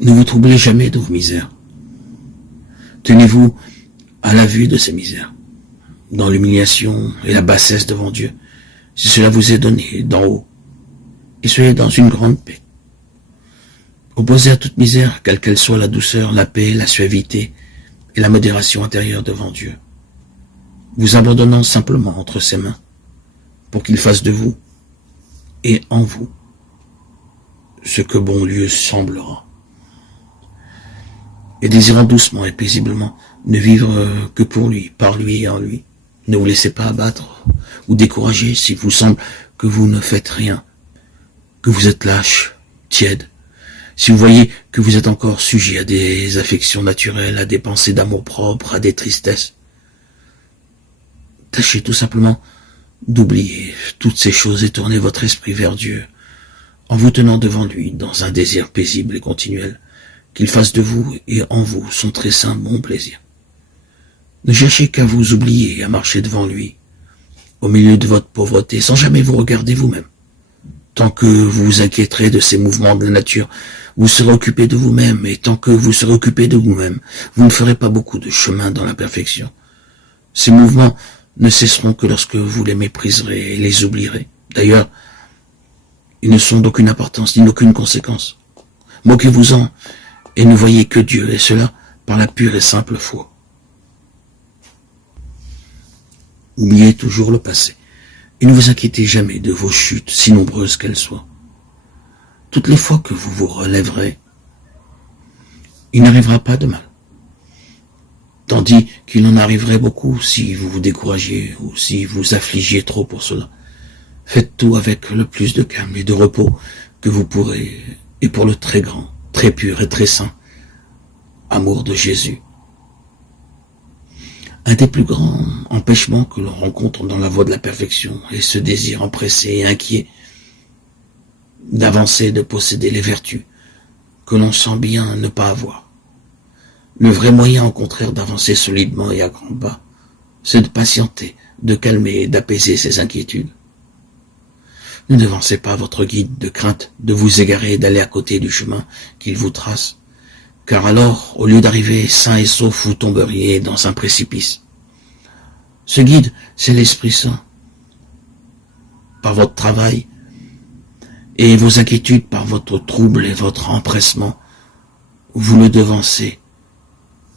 Ne vous troublez jamais de vos misères. Tenez-vous à la vue de ces misères, dans l'humiliation et la bassesse devant Dieu, si cela vous est donné d'en haut, et soyez dans une grande paix. Opposez à toute misère, quelle qu'elle soit, la douceur, la paix, la suavité et la modération intérieure devant Dieu, vous abandonnant simplement entre ses mains, pour qu'il fasse de vous et en vous ce que bon lieu semblera. Et désirant doucement et paisiblement ne vivre que pour lui, par lui et en lui. Ne vous laissez pas abattre ou décourager s'il vous semble que vous ne faites rien, que vous êtes lâche, tiède. Si vous voyez que vous êtes encore sujet à des affections naturelles, à des pensées d'amour-propre, à des tristesses, tâchez tout simplement d'oublier toutes ces choses et tournez votre esprit vers Dieu, en vous tenant devant lui dans un désir paisible et continuel, qu'il fasse de vous et en vous son très saint bon plaisir. Ne cherchez qu'à vous oublier et à marcher devant lui, au milieu de votre pauvreté, sans jamais vous regarder vous-même. Tant que vous vous inquiéterez de ces mouvements de la nature, vous serez occupé de vous-même, et tant que vous serez occupé de vous-même, vous ne ferez pas beaucoup de chemin dans la perfection. Ces mouvements ne cesseront que lorsque vous les mépriserez et les oublierez. D'ailleurs, ils ne sont d'aucune importance ni d'aucune conséquence. Moquez-vous-en et ne voyez que Dieu, et cela par la pure et simple foi. Oubliez toujours le passé, et ne vous inquiétez jamais de vos chutes, si nombreuses qu'elles soient. Toutes les fois que vous vous relèverez, il n'arrivera pas de mal. Tandis qu'il en arriverait beaucoup si vous vous découragiez ou si vous affligiez trop pour cela. Faites tout avec le plus de calme et de repos que vous pourrez, et pour le très grand, très pur et très saint amour de Jésus. Un des plus grands empêchements que l'on rencontre dans la voie de la perfection est ce désir empressé et inquiet d'avancer, de posséder les vertus que l'on sent bien ne pas avoir. Le vrai moyen, au contraire, d'avancer solidement et à grands pas, c'est de patienter, de calmer et d'apaiser ses inquiétudes. Ne devancez pas votre guide de crainte de vous égarer et d'aller à côté du chemin qu'il vous trace, car alors, au lieu d'arriver sain et sauf, vous tomberiez dans un précipice. Ce guide, c'est l'Esprit Saint. Par votre travail et vos inquiétudes, par votre trouble et votre empressement, vous le devancez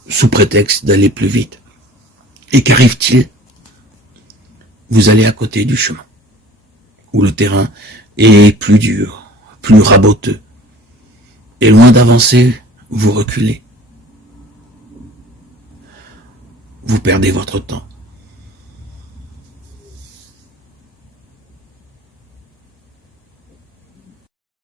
sous prétexte d'aller plus vite. Et qu'arrive-t-il? Vous allez à côté du chemin, où le terrain est plus dur, plus raboteux, et loin d'avancer, vous reculez. Vous perdez votre temps.